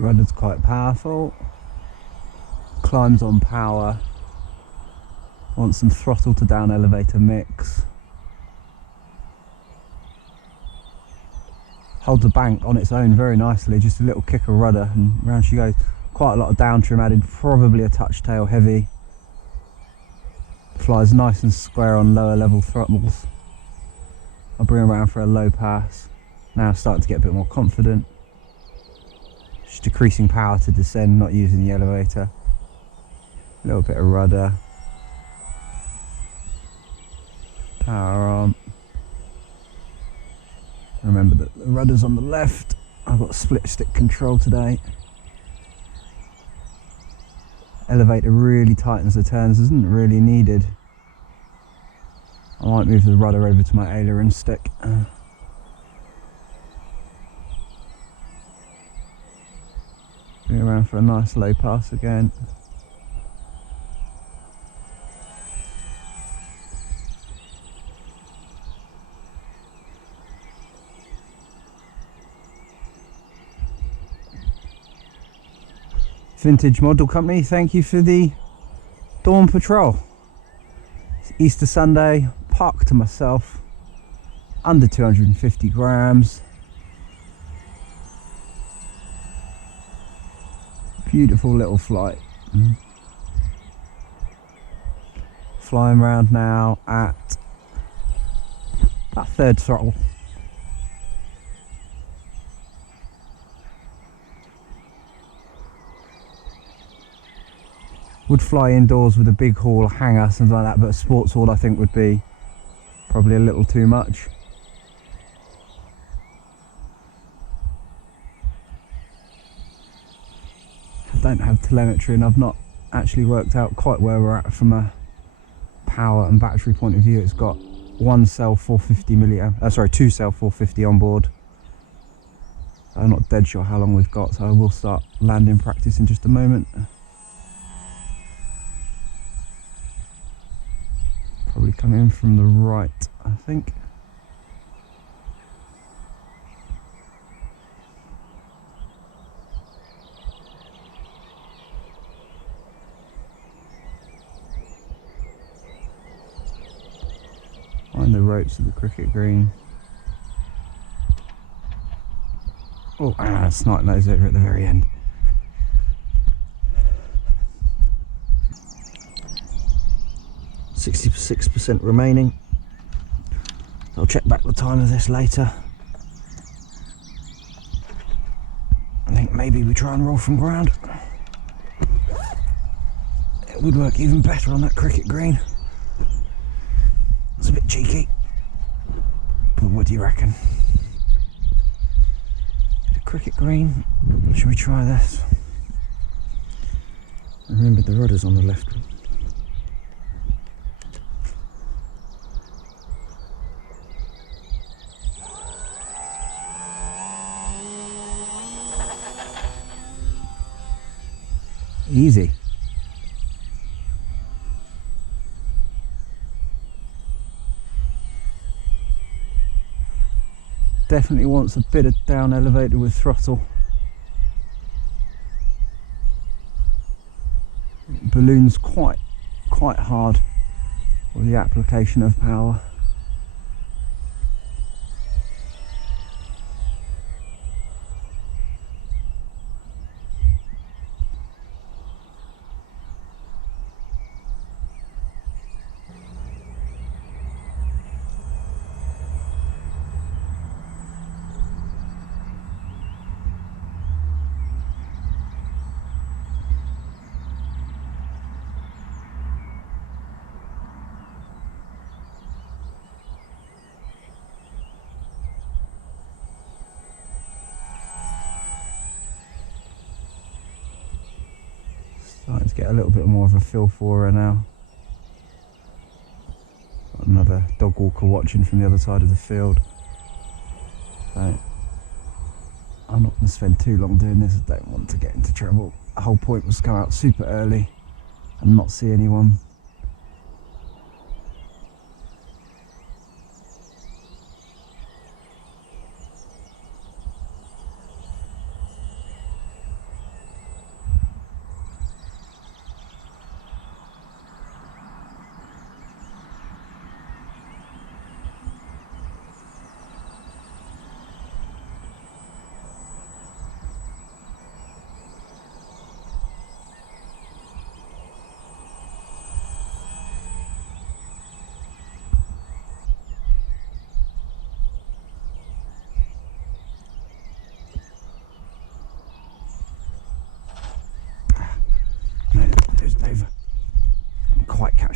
Rudder's quite powerful. Climbs on power. Want some throttle to down elevator mix. Holds the bank on its own very nicely, just a little kick of rudder and round she goes. Quite a lot of down trim added, probably a touch tail heavy. Flies nice and square on lower level throttles. I'll bring her around for a low pass. Now starting to get a bit more confident. Just decreasing power to descend, not using the elevator. A little bit of rudder. Power on. Remember that the rudder's on the left. I've got split stick control today. Elevator really tightens the turns, isn't really needed. I might move the rudder over to my aileron stick. Bring it around for a nice low pass again. Vintage Model Company, thank you for the Dawn Patrol. It's Easter Sunday, parked to myself, under 250 grams. Beautiful little flight. Flying around now at about third throttle. Would fly indoors with a big hall, hangar, something like that, but a sports hall I think would be probably a little too much. I don't have telemetry and I've not actually worked out quite where we're at from a power and battery point of view. It's got one cell 450 milliamp, 2 cell 450 on board. I'm not dead sure how long we've got, so I will start landing practice in just a moment. Probably coming in from the right, I think. Find the ropes of the cricket green. Oh, snipe nose over at the very end. %66 remaining. I'll check back the time of this later. I think maybe we try and roll from ground. It would work even better on that cricket green. It's a bit cheeky, but what do you reckon? The cricket green, should we try this? Remember the rudder's on the left. Easy. Definitely wants a bit of down elevator with throttle. Balloon's quite hard for the application of power. Starting to get a little bit more of a feel for her now. Got another dog walker watching from the other side of the field. So I'm not going to spend too long doing this. I don't want to get into trouble. The whole point was to come out super early and not see anyone.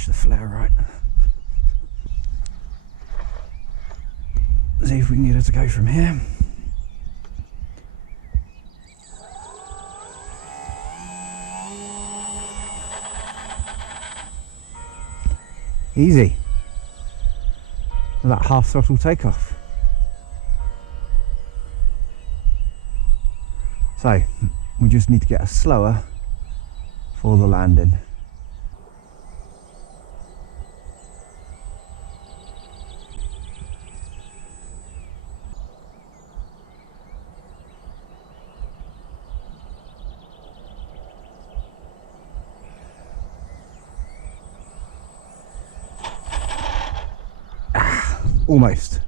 match the flare right. See if we can get her to go from here. Easy. That half throttle takeoff. So, we just need to get her slower for the landing. Almost.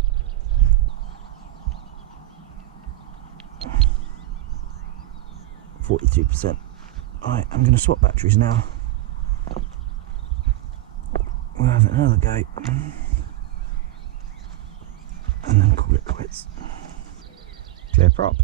%. Alright, I'm going to swap batteries now. We'll have another go. And then call it quits. Clear prop.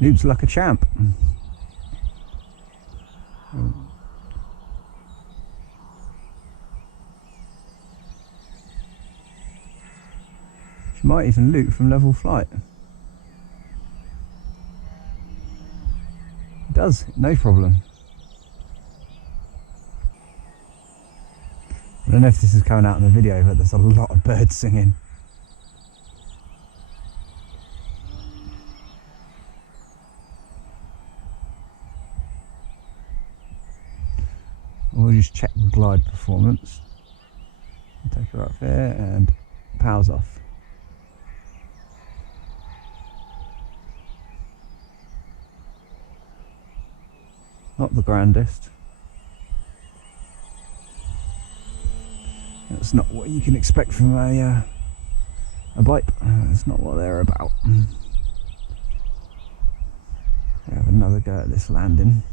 Loops like a champ. She might even loop from level flight. It does, no problem. I don't know if this is coming out in the video, but there's a lot of birds singing. We'll just check the glide performance. Take her up there and powers off. Not the grandest. That's not what you can expect from a bike. That's not what they're about. We have another go at this landing.